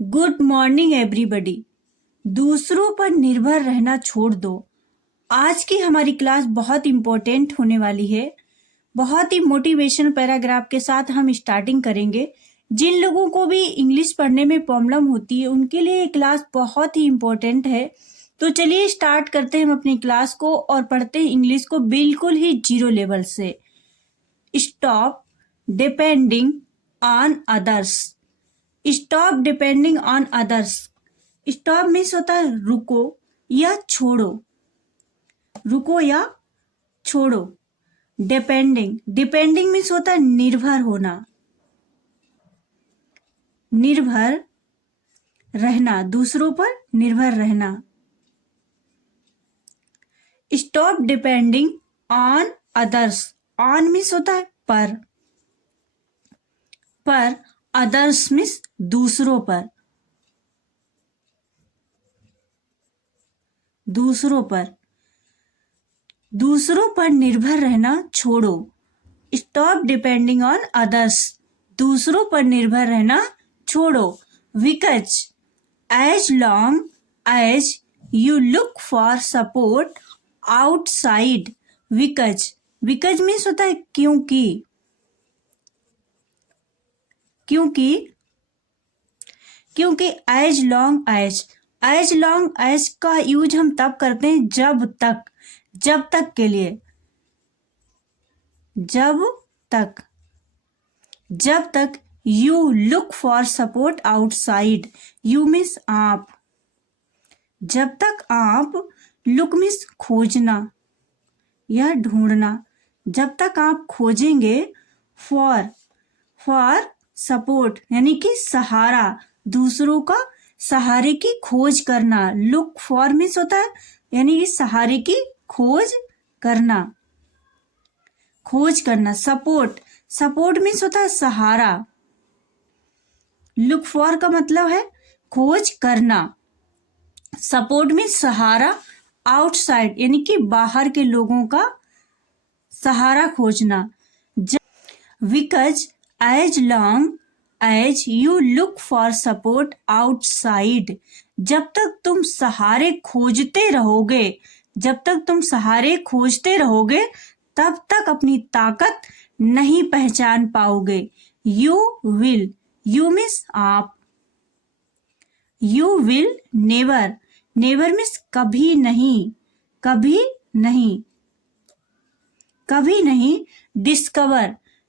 Good morning everybody. दूसरों पर निर्भर रहना छोड़ दो। आज की हमारी क्लास बहुत इम्पोर्टेंट होने वाली है। बहुत ही मोटिवेशन पैराग्राफ के साथ हम स्टार्टिंग करेंगे। जिन लोगों को भी इंग्लिश पढ़ने में प्रॉब्लम होती है उनके लिए ये क्लास बहुत ही इम्पोर्टेंट है। तो चलिए स्टार्ट करते हैं हम अपनी क्लास को और पढ़ते हैं इंग्लिश को बिल्कुल ही जीरो लेवल से। Stop depending on others. Stop depending on others. Stop means होता है रुको या छोड़ो, रुको या छोड़ो। डिपेंडिंग मीन्स होता है निर्भर होना, निर्भर रहना, दूसरों पर निर्भर रहना। Stop depending on others. On means होता है पर अदर्स मीन्स दूसरों पर, दूसरों पर निर्भर रहना छोड़ो। Stop depending on others. दूसरों पर निर्भर रहना छोड़ो। Because as long as you look for support outside. Because means होता है क्योंकि एज लॉन्ग एज का यूज हम तब करते हैं जब तक के लिए, जब तक you look for support outside. You means आप, जब तक आप, लुक मीन्स खोजना या ढूंढना, जब तक आप खोजेंगे फॉर सपोर्ट यानी कि सहारा, दूसरों का सहारे की खोज करना। लुक फॉर मीन्स होता है यानी कि सहारे की खोज करना। सपोर्ट मीन्स होता है सहारा। लुक फॉर का मतलब है खोज करना। सपोर्ट मीन्स सहारा। आउटसाइड यानी कि बाहर के लोगों का सहारा खोजना। Because as long as you look for support outside. जब तक तुम सहारे खोजते रहोगे तब तक अपनी ताकत नहीं पहचान पाओगे। यू मीन्स आप। यू विल नेवर मीन्स कभी नहीं।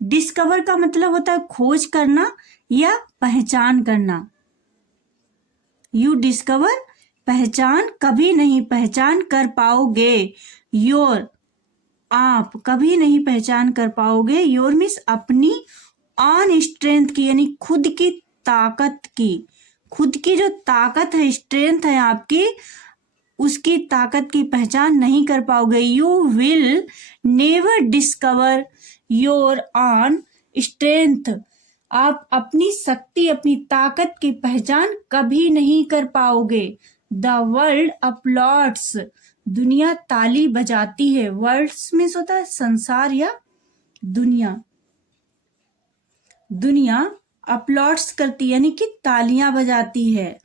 डिस्कवर का मतलब होता है खोज करना या पहचान करना। यू डिस्कवर कभी नहीं पहचान कर पाओगे। योर आप कभी नहीं पहचान कर पाओगे। योर मीन्स अपनी, ऑन स्ट्रेंथ की यानी खुद की जो ताकत है, स्ट्रेंथ है आपकी, उसकी ताकत की पहचान नहीं कर पाओगे। You will never discover your on strength. आप अपनी शक्ति, अपनी ताकत की पहचान कभी नहीं कर पाओगे। The world applauds. दुनिया ताली बजाती है। वर्ल्ड्स मीन्स होता है संसार या दुनिया अपलॉड्स करती यानी कि तालियां बजाती है।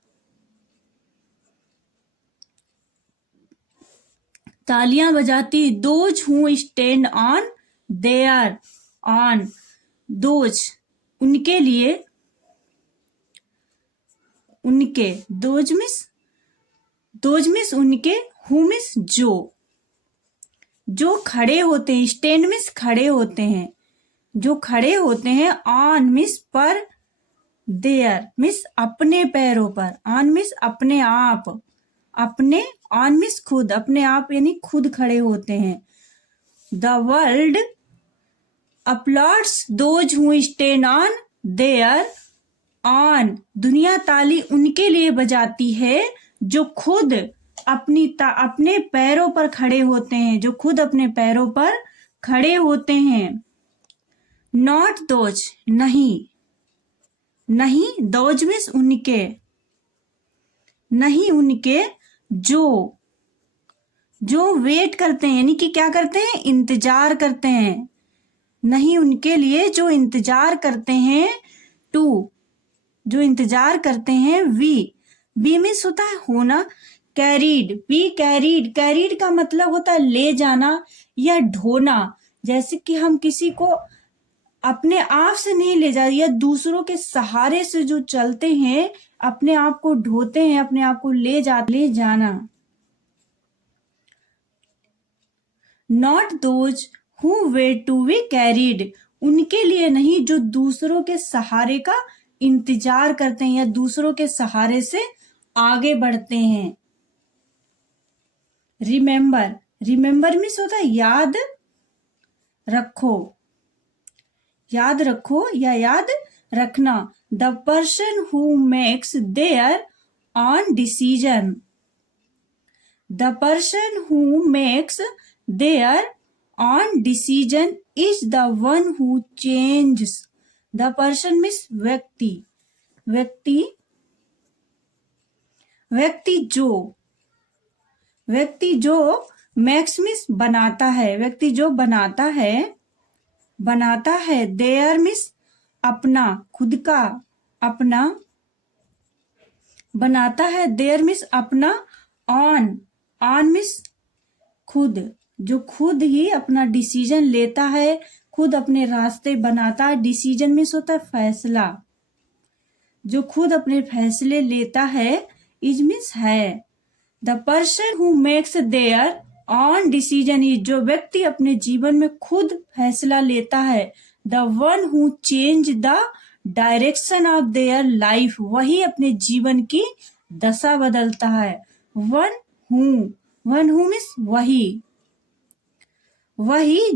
Those who stand on their on. Those उनके लिए, उनके। दोज मिस उनके। हु मिस जो खड़े होते हैं। स्टैंड मिस खड़े होते हैं, जो खड़े होते हैं। ऑन मिस पर। देयर मिस अपने पैरों पर। ऑन मिस अपने आप, ऑन मिस खुद, अपने आप यानी खुद खड़े होते हैं। The world applauds those who stand on their own. दुनिया ताली उनके लिए बजाती है जो खुद अपने पैरों पर खड़े होते हैं, नॉट दोज नहीं। दोज मीन्स उनके, नहीं उनके जो वेट करते हैं यानी कि क्या करते हैं, इंतजार करते हैं। नहीं उनके लिए जो इंतजार करते हैं। टू जो इंतजार करते हैं। बी मीन्स होता है होना। कैरीड, बी कैरीड, कैरीड का मतलब होता है ले जाना या ढोना। जैसे कि हम किसी को अपने आप से नहीं ले जा, या दूसरों के सहारे से जो चलते हैं, अपने आप को ढोते हैं, अपने आप को ले जाना। Not those who wait to be carried, उनके लिए नहीं जो दूसरों के सहारे का इंतजार करते हैं या दूसरों के सहारे से आगे बढ़ते हैं। रिमेंबर, रिमेंबर मीन्स होता है याद रखो, याद रखो या याद रखना। The person who makes there on decision, the person who makes there on decision is the one who changes. The person means व्यक्ति, व्यक्ति, व्यक्ति जो, व्यक्ति जो मेक्स मीन्स बनाता है, व्यक्ति जो बनाता है, बनाता है। देयर मीन्स अपना, खुद का, अपना बनाता है। देयर मीन्स अपना। ऑन, ऑन मीन्स खुद, जो खुद ही अपना डिसीजन लेता है, खुद अपने रास्ते बनाता है। डिसीजन मीन्स होता है फैसला, जो खुद अपने फैसले लेता है। इज मीन्स है। The person who makes there on decision is, जो व्यक्ति अपने जीवन में खुद फैसला लेता है। The one who change the direction of their life, वही अपने जीवन की दशा बदलता है। One who, one who means वही, वही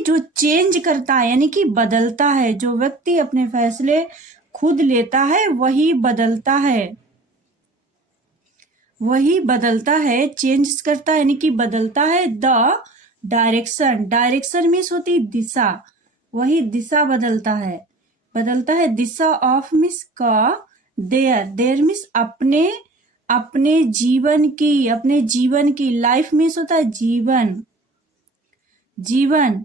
जो चेंज करता है यानी कि बदलता है। जो व्यक्ति अपने फैसले खुद लेता है वही बदलता है, वही बदलता है, चेंज करता है यानी कि बदलता है। द डायरेक्शन, डायरेक्शन मीन्स होती है दिशा, वही दिशा बदलता है, बदलता है दिशा। ऑफ मीन्स का, देयर, देयर मीन्स अपने, अपने जीवन की, अपने जीवन की। लाइफ मीन्स होता है जीवन, जीवन,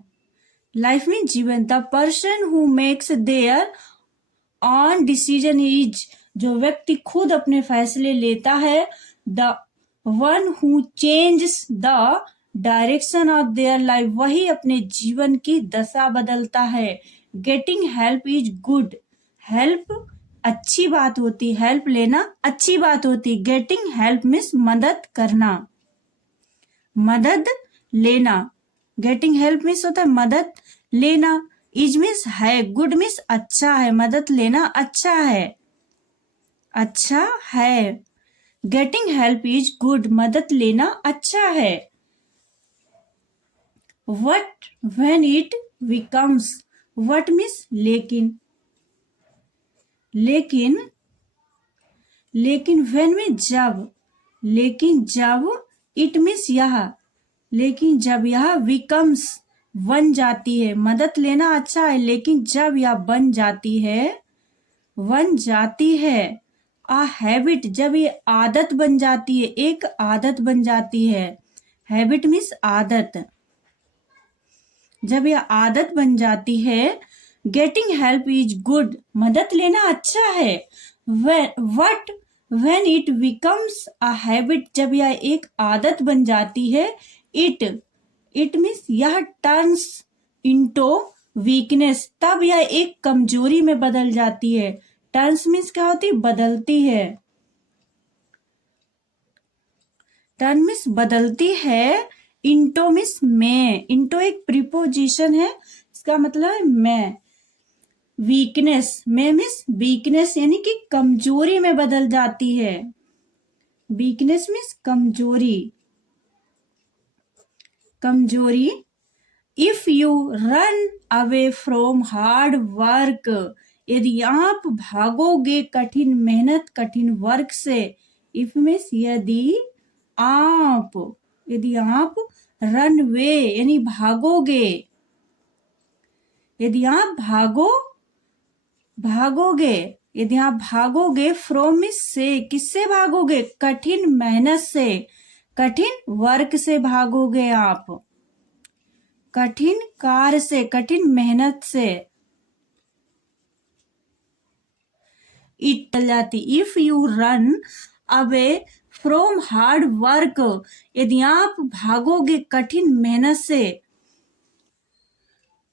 लाइफ मीन्स जीवन। The person who makes there on decision is, जो व्यक्ति खुद अपने फैसले लेता है। The one who changes the direction of their life, वही अपने जीवन की दशा बदलता है। Getting help is good, help अच्छी बात होती, हेल्प लेना अच्छी बात होती। गेटिंग हेल्प मीन्स मदद करना, मदद लेना। गेटिंग हेल्प मीन्स होता है मदद लेना। इज मीन्स है, गुड मीन्स अच्छा है, मदद लेना अच्छा है, अच्छा है। गेटिंग हेल्प इज गुड, मदद लेना अच्छा है। What when it becomes, what means लेकिन, लेकिन, लेकिन व्हेन में जब, लेकिन जब, इट मीन्स यह, लेकिन जब यह बिकम्स बन जाती है। मदद लेना अच्छा है लेकिन जब यह बन जाती है, बन जाती है। आ हैबिट, जब ये आदत बन जाती है, एक आदत बन जाती है। हैबिट मीन्स आदत, जब यह आदत बन जाती है। गेटिंग हेल्प इज गुड, मदद लेना अच्छा है। What when it becomes a habit, जब यह एक आदत बन जाती है। इट, इट मीन्स यह टर्न्स इनटू वीकनेस, तब यह एक कमजोरी में बदल जाती है। टर्न्स मीन्स क्या होती है, बदलती है। टर्न मीन्स बदलती है। इंटो मीन्स में, इंटो एक प्रीपोजिशन है, इसका मतलब है मैं। वीकनेस, में मीन्स वीकनेस यानी कि कमजोरी में बदल जाती है। वीकनेस मीन्स कमजोरी, कमजोरी। If you run away from hard work, यदि आप भागोगे कठिन मेहनत, कठिन वर्क से। इफ मीन्स यदि आप, यदि आप रन वे यानी भागोगे, यदि आप भागोगे, यदि आप भागोगे फ्रॉम मीन्स से, किससे भागोगे, कठिन मेहनत से, कठिन वर्क से भागोगे आप, कठिन कार्य से, कठिन मेहनत से। इट चल जाती। If you run away from hard work, यदि आप भागोगे कठिन मेहनत से,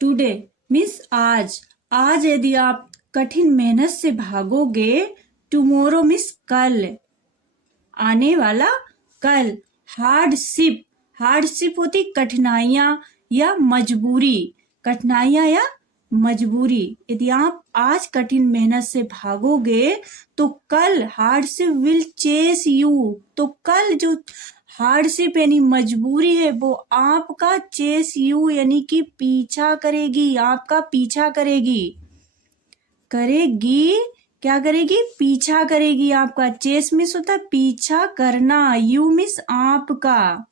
टुडे मीन्स आज, आज यदि आप कठिन मेहनत से भागोगे, टुमारो मीन्स कल, आने वाला कल। हार्डशिप, हार्डशिप होती कठिनाइयां या मजबूरी, कठिनाइयां या मजबूरी। यदि आप आज कठिन मेहनत से भागोगे तो कल हार्डशिप विल चेस यू, तो कल जो हार्डशिप यानी मजबूरी है वो आपका चेस यू यानी कि पीछा करेगी, आपका पीछा करेगी, करेगी, क्या करेगी, पीछा करेगी आपका। चेस मिस होता है पीछा करना, यू मिस आपका,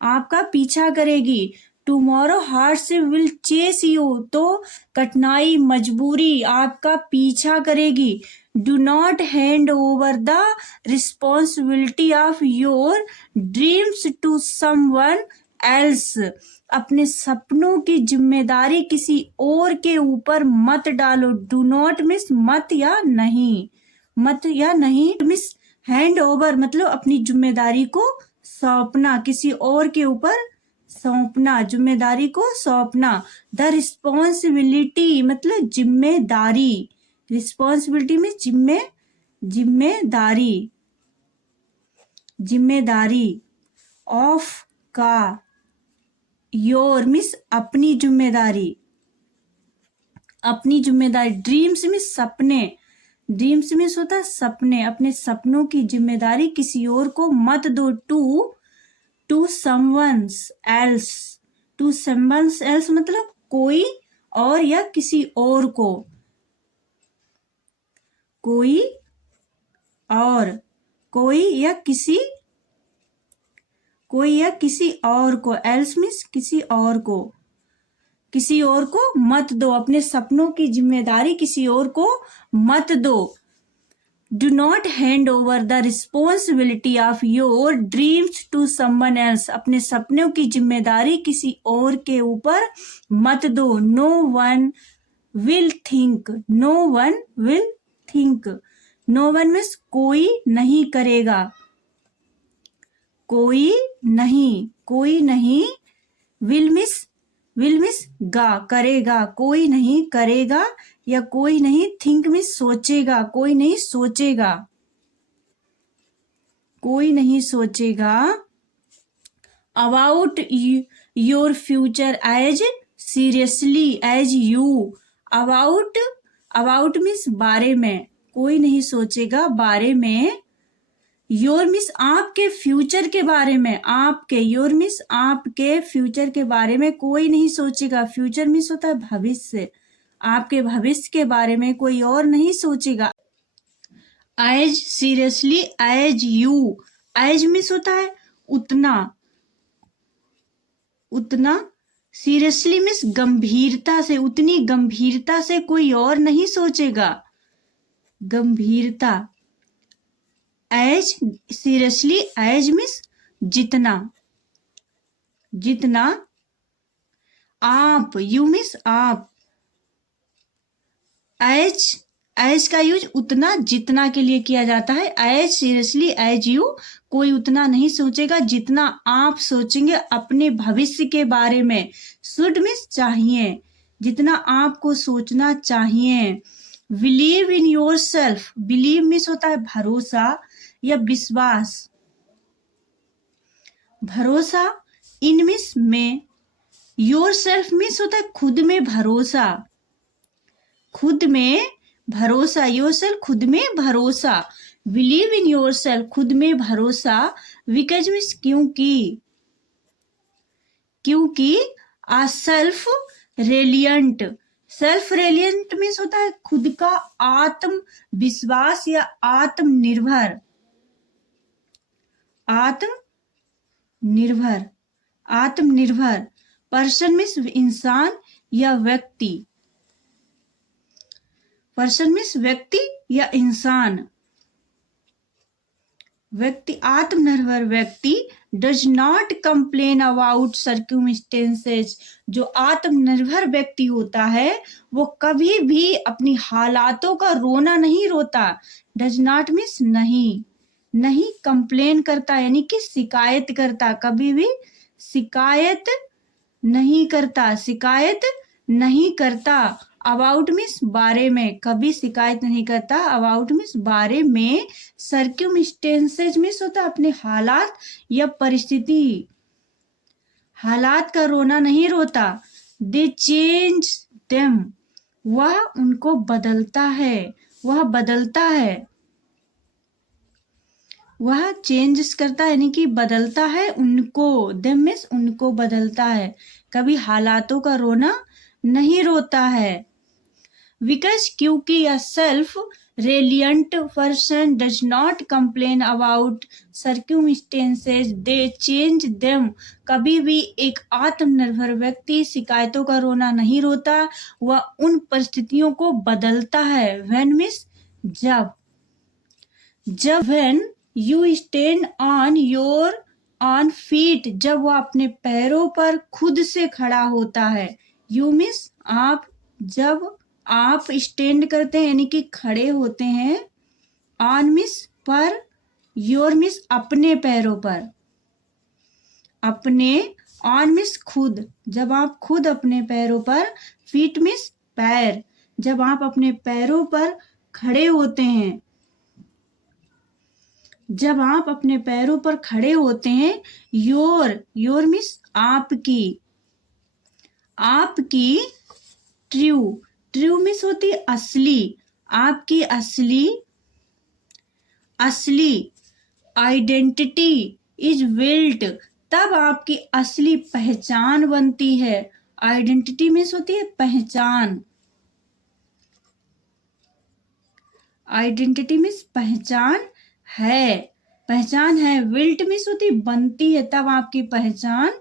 आपका पीछा करेगी। Tomorrow hardship will chase you, तो कठिनाई मजबूरी आपका पीछा करेगी। Do not hand over the responsibility of your dreams to someone else, अपने सपनों की जिम्मेदारी किसी और के ऊपर मत डालो। डू नॉट मिस मत या नहीं, मत या नहीं, मिस हैंड ओवर मतलब अपनी जिम्मेदारी को सौंपना, किसी और के ऊपर सौंपना, जिम्मेदारी को सौंपना। द रिस्पॉन्सिबिलिटी मतलब जिम्मेदारी, रिस्पॉन्सिबिलिटी में जिम्मेदारी, जिम्मेदारी ऑफ का, योर मिस अपनी जिम्मेदारी, अपनी जिम्मेदारी। ड्रीम्स मिस सपने, ड्रीम्स मिस होता है सपने, अपने सपनों की जिम्मेदारी किसी और को मत दो। To someone's else, to someone's else मतलब कोई और या किसी और को, कोई और, कोई या किसी, कोई या किसी और को, एल्स मीन्स किसी और को, किसी और को मत दो, अपने सपनों की जिम्मेदारी किसी और को मत दो। Do not hand over the responsibility of your dreams to someone else, अपने सपनों की जिम्मेदारी किसी और के ऊपर मत दो। No one will think, no one will think, no one means कोई नहीं करेगा, कोई नहीं, कोई नहीं। विल मिस गा, करेगा, कोई नहीं करेगा या कोई नहीं। थिंक मिस सोचेगा, कोई नहीं सोचेगा, कोई नहीं सोचेगा। About your future as seriously as you, about, about means बारे में, कोई नहीं सोचेगा बारे में। योर मिस आपके फ्यूचर के बारे में, आपके, योर मिस आपके फ्यूचर के बारे में कोई नहीं सोचेगा। फ्यूचर मिस होता है भविष्य, आपके भविष्य के बारे में कोई और नहीं सोचेगा। As seriously as you, as मिस होता है उतना, उतना। सीरियसली मिस गंभीरता से, उतनी गंभीरता से कोई और नहीं सोचेगा, गंभीरता। एज सीरियसली एज मिस जितना, जितना। आप, यू मिस आप। एज का यूज उतना जितना के लिए किया जाता है। एज सीरियसली एज यू, कोई उतना नहीं सोचेगा जितना आप सोचेंगे अपने भविष्य के बारे में। शुड मिस चाहिए, जितना आपको सोचना चाहिए। Believe in your self, believe miss होता है भरोसा या विश्वास, भरोसा। इन मिस में, योर सेल्फ मिस होता है खुद में भरोसा, खुद में भरोसा। योर सेल्फ खुद में भरोसा। बिलीव इन योर सेल्फ खुद में भरोसा। बिकॉज मिस क्योंकि, क्योंकि आ सेल्फ रेलियंट, सेल्फ रेलियंट मीन्स होता है खुद का आत्म विश्वास या आत्मनिर्भर, आत्मनिर्भर, आत्मनिर्भर। पर्सन मीन्स इंसान या व्यक्ति, पर्सन मीन्स व्यक्ति या इंसान। व्यक्ति, आत्मनिर्भर व्यक्ति डज नॉट कंप्लेन अबाउट सर्क्यूमस्टेंसेज। जो आत्मनिर्भर व्यक्ति होता है वो कभी भी अपनी हालातों का रोना नहीं रोता। डज नॉट मीन्स नहीं, नहीं कंप्लेन करता यानी कि शिकायत करता, कभी भी शिकायत नहीं करता, शिकायत नहीं करता। अबाउट मीन्स बारे में, कभी शिकायत नहीं करता। अबाउट मीन्स बारे में। सर्क्यूमस्टेंसेज मीन्स होता है अपने हालात या परिस्थिति, हालात का रोना नहीं रोता। दे चेंज देम, वह उनको बदलता है, वह बदलता है, वह चेंज करता है यानी कि बदलता है उनको। देम मीन्स उनको बदलता है, कभी हालातों का रोना नहीं रोता है। बिकॉज क्योंकि a self reliant person does not complain about circumstances, they change them. कभी भी एक आत्मनिर्भर व्यक्ति शिकायतों का रोना नहीं रोता, वह उन परिस्थितियों को बदलता है। व्हेन मीन्स जब, जब when you stand on your on feet, जब वह अपने पैरों पर खुद से खड़ा होता है। यू मीन्स आप, जब आप स्टैंड करते हैं यानी कि खड़े होते हैं। ऑन मीन्स पर, योर मीन्स अपने पैरों पर, अपने, ऑन मीन्स खुद, जब आप खुद अपने पैरों पर, फीट मीन्स पैर, जब आप अपने पैरों पर खड़े होते हैं, जब आप अपने पैरों पर खड़े होते हैं। योर, योर मीन्स आपकी, आपकी। ट्रू, ट्रू मीन्स होती है असली, आपकी असली, असली। आइडेंटिटी इज बिल्ट, तब आपकी असली पहचान बनती है। आइडेंटिटी मीन्स होती है पहचान, आइडेंटिटी मीन्स पहचान है, पहचान है। विल्ट मीन्स होती बनती है, तब आपकी पहचान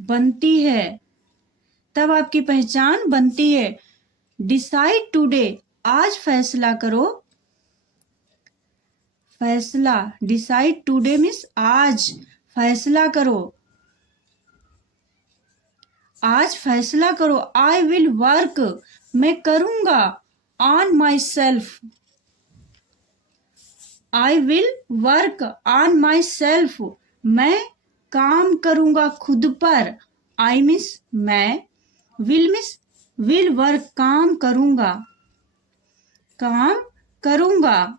बनती है, तब आपकी पहचान बनती है। डिसाइड टुडे, आज फैसला करो, फैसला। डिसाइड टुडे मीन्स आज, फैसला करो, आज फैसला करो। आई विल वर्क, मैं करूंगा। On my self, I will work on my self, मैं काम करूंगा खुद पर। आई मीन्स मैं, विल मीन्स विल वर्क काम करूंगा, काम करूंगा।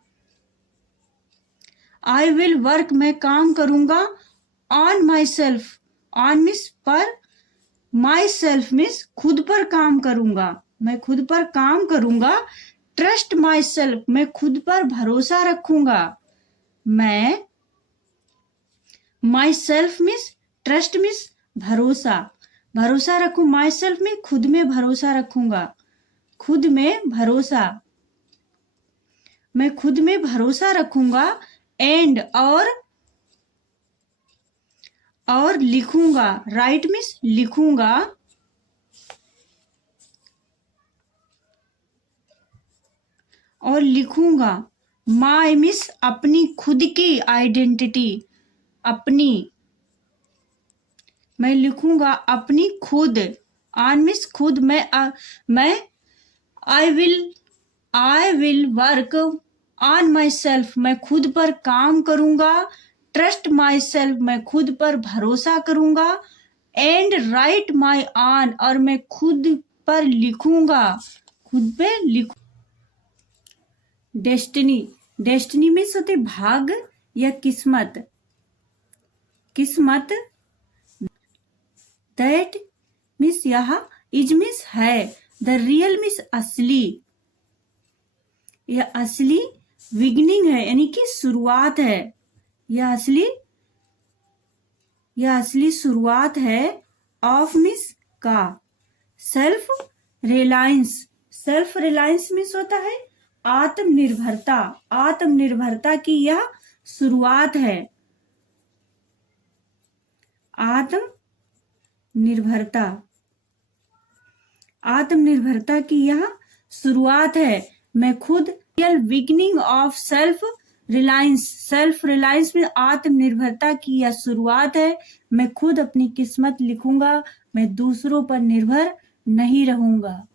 आई विल वर्क मैं काम करूंगा। On my self, on means पर, माई सेल्फ मीन्स खुद पर काम करूंगा, मैं खुद पर काम करूंगा। ट्रस्ट माई सेल्फ, मैं खुद पर भरोसा रखूंगा। मैं, my self means, trust means भरोसा, भरोसा रखूं। माई सेल्फ में खुद में भरोसा रखूंगा, खुद में भरोसा, मैं खुद में भरोसा रखूंगा। एंड, और लिखूंगा। राइट मीन्स लिखूंगा, और लिखूंगा। माई मीन्स अपनी खुद की आइडेंटिटी, अपनी, मैं लिखूंगा अपनी खुद। ऑन मीन्स खुद, मैं I will work on my self, मैं खुद पर काम करूंगा। ट्रस्ट माई सेल्फ, मैं खुद पर भरोसा करूंगा। एंड राइट माई ऑन, और मैं खुद पर लिखूंगा, खुद पे लिखूंगा। डेस्टिनी, डेस्टिनी मीन्स होती भाग्य या किस्मत, किस्मत। दैट मीन्स यह, इज मीन्स है। द रियल मीन्स असली, यह असली। बिगिनिंग है यानी कि शुरुआत है, यह असली, यह असली शुरुआत है। ऑफ मीन्स का। Self reliance, self reliance means होता है आत्मनिर्भरता, आत्मनिर्भरता की यह शुरुआत है। आत्मनिर्भरता, आत्मनिर्भरता की यह शुरुआत है। मैं खुद, real beginning of self reliance, self reliance में आत्मनिर्भरता की यह शुरुआत है। मैं खुद अपनी किस्मत लिखूंगा, मैं दूसरों पर निर्भर नहीं रहूंगा।